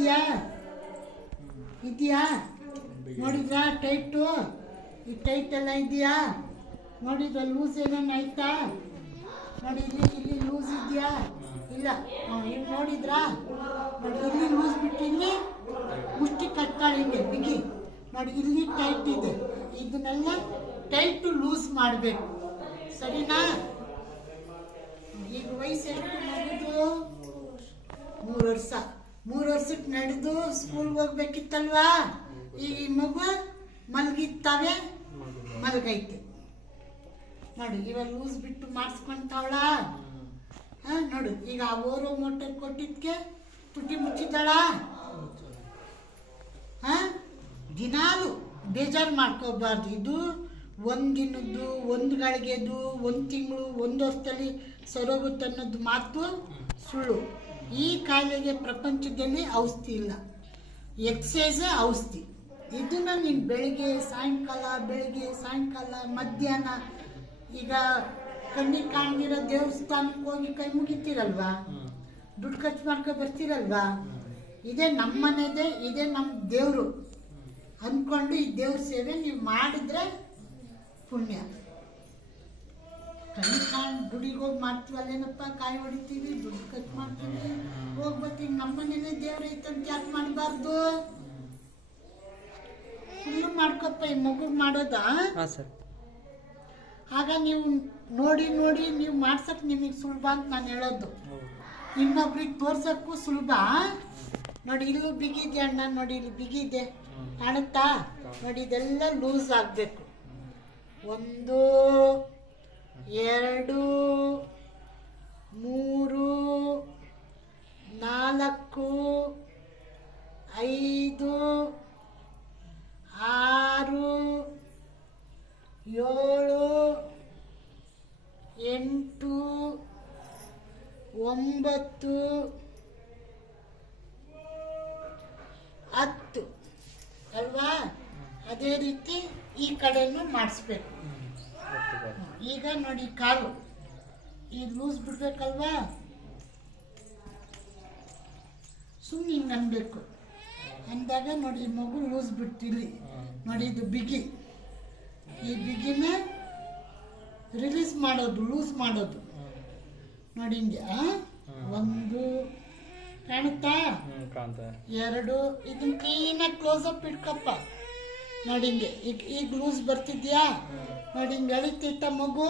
ಇದೆಯಾ ಇದೆಯಾ ನೋಡಿದ್ರಾ ಟೈಟು ಈ ಟೈಟ್ ಎಲ್ಲ ಇದೆಯಾ ನೋಡಿದ್ರ ಲೂಸ್ ಏನೇನು ಆಯ್ತಾ ನೋಡಿ ಇಲ್ಲಿ ಲೂಸ್ ಇದೆಯಾ ಇಲ್ಲ ಇಲ್ಲಿ ನೋಡಿದ್ರಾ ನೋಡಿ ಇಲ್ಲಿ ಲೂಸ್ ಬಿಟ್ಟು ಇಲ್ಲಿ ಮುಷ್ಟಿ ಕಟ್ಟಾಳೆ ಹಿಂಗೆ ಬಿಗಿ ನೋಡಿ ಇಲ್ಲಿ ಟೈಟ್ ಇದೆ ಇದನ್ನೆಲ್ಲ ಟೈಟು ಲೂಸ್ ಮಾಡಬೇಕು ಸರಿನಾ ಈಗ ವಯಸ್ಸು ಎಷ್ಟು ಮಗುದು 3 ವರ್ಷ 3 ವರ್ಷಕ್ಕೆ ನಡೆದು ಸ್ಕೂಲ್ಗೆ ಹೋಗ್ಬೇಕಿತ್ತಲ್ವಾ ಈಗ ಈ ಮಗು ಮಲಗಿತ್ತವೆ ಮಲಗೈತೆ ನೋಡಿ ಇವಾಗ ಲೂಸ್ ಬಿಟ್ಟು ಮಾಡಿಸ್ಕೊಂತಾವಳ ನೋಡು ಈಗ ಆ ಓರೋ ಮೋಟರ್ ಕೊಟ್ಟಿದ್ಕೆ ತುಟಿ ಮುಚ್ಚಿದ್ದಾಳ ದಿನಾಲು ಬೇಜಾರು ಮಾಡ್ಕೋಬಾರ್ದು ಇದು ಒಂದಿನದ್ದು ಒಂದು ಗಳಿಗೆದು 1 ತಿಂಗಳು 1 ವರ್ಷದಲ್ಲಿ ಸರೋಗುತ್ತೆ ಅನ್ನೋದು ಮಾತು ಸುಳ್ಳು ಈ ಕಾಯಿಲೆಗೆ ಪ್ರಪಂಚದಲ್ಲಿ ಔಷಧಿ ಇಲ್ಲ ಎಕ್ಸಸೈಸೇ ಔಷಧಿ ಇದನ್ನ ನೀನು ಬೆಳಿಗ್ಗೆ ಸಾಯಂಕಾಲ ಮಧ್ಯಾಹ್ನ ಈಗ ಕಣ್ಣಿಗೆ ಕಾಣ್ದಿರೋ ದೇವಸ್ಥಾನಕ್ಕೆ ಹೋಗಿ ಕೈ ಮುಗಿತೀರಲ್ವಾ ದುಡ್ಡು ಖರ್ಚು ಮಾಡ್ಕೊ ಬರ್ತೀರಲ್ವಾ ಇದೇ ನಮ್ಮ ಮನೆದೇ ಇದೇ ನಮ್ಮ ದೇವರು ಅಂದ್ಕೊಂಡು ಈ ದೇವ್ರ ಸೇವೆ ನೀವು ಮಾಡಿದ್ರೆ ಪುಣ್ಯ ಕಣ್ಣು ಗುಡಿಗೆ ಹೋಗಿ ಮಾಡ್ತೀವಲ್ಲೇನಪ್ಪ ಕಾಯಿ ಹೊಡಿತೀವಿ ದುಡ್ಡು ಖರ್ಚು ಮಾಡ್ತೀವಿ ಹೋಗಿ ಬರ್ತೀವಿ ನಮ್ಮ ಮನೇಲೆ ದೇವ್ರ ಐತಂತ ಯಾಕೆ ಮಾಡಬಾರ್ದು ಫುಲ್ಲು ಮಾಡ್ಕೊಪ್ಪ ಈ ಮಗುಗೆ ಮಾಡೋದಾ ಆಗ ನೀವು ನೋಡಿ ನೀವು ಮಾಡ್ಸಕ್ ನಿಮಗೆ ಸುಲಭ ಅಂತ ನಾನು ಹೇಳೋದು ಇನ್ನೊಬ್ರಿಗೆ ತೋರ್ಸಕ್ಕೂ ಸುಲಭ ನೋಡಿ ಇಲ್ಲೂ ಬಿಗಿದೆ ಅಣ್ಣ ನೋಡಿ ಇಲ್ಲಿ ಬಿಗಿದೆ ಕಾಣುತ್ತಾ ನೋಡಿ ಇದೆಲ್ಲ ಲೂಸ್ ಆಗಬೇಕು 1 2 3 4 5 6 7 8 9 10 ಅಲ್ವಾ ಅದೇ ರೀತಿ ಈ ಕಡೆನೂ ಮಾಡಿಸ್ಬೇಕು ಈಗ ನೋಡಿ ಕಾಲು ಈಗ ಲೂಸ್ ಬಿಡ್ಬೇಕಲ್ವಾ ಸುಮ್ಮನೆ ಹಿಂಗೆ ಅನ್ಬೇಕು ಅಂದಾಗ ನೋಡಿ ಈ ಮಗು ಲೂಸ್ ಬಿಡ್ತಿಲ್ಲಿ ನೋಡಿ ಇದು ಬಿಗಿ ಈ ಬಿಗಿನ ರಿಲೀಸ್ ಮಾಡೋದು ಲೂಸ್ ಮಾಡೋದು ನೋಡಿ ಹಿಂಗೆ 1 ಕಾಣುತ್ತಾ 2 ಇದನ್ನ ಕ್ಲೀನಾಗಿ ಕ್ಲೋಸಪ್ ಇಟ್ಕಪ್ಪ ನೋಡಿ ಹಿಂಗೆ ಈಗ ಲೂಸ್ ಬರ್ತಿದ್ಯಾ ನೋಡಿ ಹಿಂಗೆ ಎಳಿತಿತ್ತ ಮಗು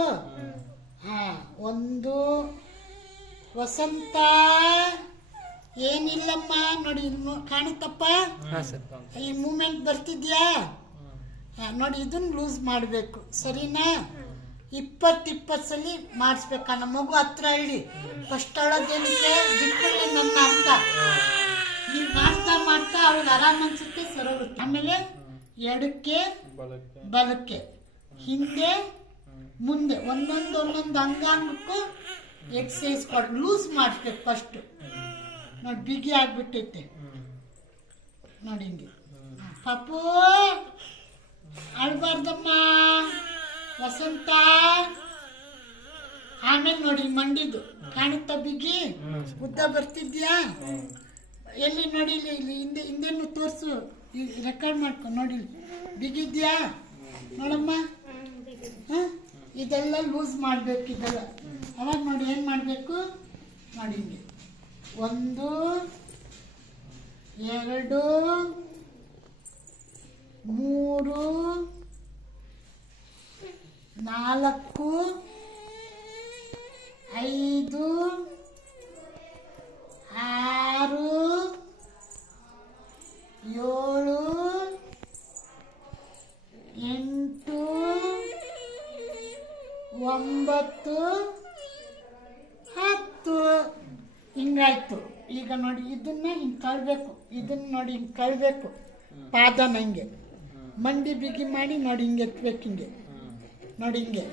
1 ವಸಂತ ಏನಿಲ್ಲಮ್ಮ ನೋಡಿ ಕಾಣುತ್ತಪ್ಪ ಈ ಮೂಮೆಂಟ್ ಬರ್ತಿದ್ಯಾ ನೋಡಿ ಇದನ್ನ ಲೂಸ್ ಮಾಡಬೇಕು ಸರಿನಾ 20 ಸಲ ಮಾಡಿಸ್ಬೇಕ ನಮ್ಮ ಮಗು ಹತ್ರ ಹೇಳಿ ಫಸ್ಟ್ ಅಳೋದೇನಕ್ಕೆ ಬಿಟ್ಕೊಳ್ಳಿ ನನ್ನ ಅಂತ ನೀವು ಮಾಡ್ತಾ ಅವ್ಳಿಗೆ ಆರಾಮ ಅನ್ಸುತ್ತೆ ಸರೋಗುತ್ತೆ ಆಮೇಲೆ ಎಡಕ್ಕೆ ಬಲಕ್ಕೆ ಹಿಂದೆ ಮುಂದೆ ಒಂದೊಂದು ಅಂಗಾಂಗಕ್ಕೂ ಎಕ್ಸಸೈಸ್ ಕೊಟ್ಟು ಲೂಸ್ ಮಾಡಿಸ್ಬೇಕು ಫಸ್ಟ್ ನೋಡಿ ಬಿಗಿ ಆಗ್ಬಿಟ್ಟೈತೆ ನೋಡಿ ಹಿಂಗೆ ಪಾಪು ಅಳ್ಬಾರ್ದಮ್ಮ ವಸಂತ ಆಮೇಲೆ ನೋಡಿ ಮಂಡಿದು ಕಾಣುತ್ತಾ ಬಿಗಿ ಉದ್ದ ಬರ್ತಿದ್ಯಾ ಎಲ್ಲಿ ನೋಡಿ ಇಲ್ಲಿ ಹಿಂದೆನು ತೋರಿಸು ರೆಕಾರ್ಡ್ ಮಾಡ್ಕೊ ನೋಡಿ ಬಿಗಿದ್ಯಾ ನೋಡಮ್ಮ ಇದೆಲ್ಲ ಲೂಸ್ ಮಾಡಬೇಕು ಇದೆಲ್ಲ ಅವಾಗ ನೋಡಿ ಏನು ಮಾಡಬೇಕು ನೋಡಿ ಹಿಂಗೆ 1 2 3 4 5 6 7 8 9 10 ಹಿಂಗಾಯ್ತು ಈಗ ನೋಡಿ ಇದನ್ನ ಹಿಂಗೆ ಕಳ್ಬೇಕು ಇದನ್ನ ನೋಡಿ ಹಿಂಗೆ ಕಳ್ಬೇಕು ಪಾದನ ಹಿಂಗೆ ಮಂಡಿ ಬಿಗಿ ಮಾಡಿ ನೋಡಿ ಹಿಂಗೆ ಎತ್ಬೇಕು ಹಿಂಗೆ ನೋಡಿ ಹಿಂಗೆ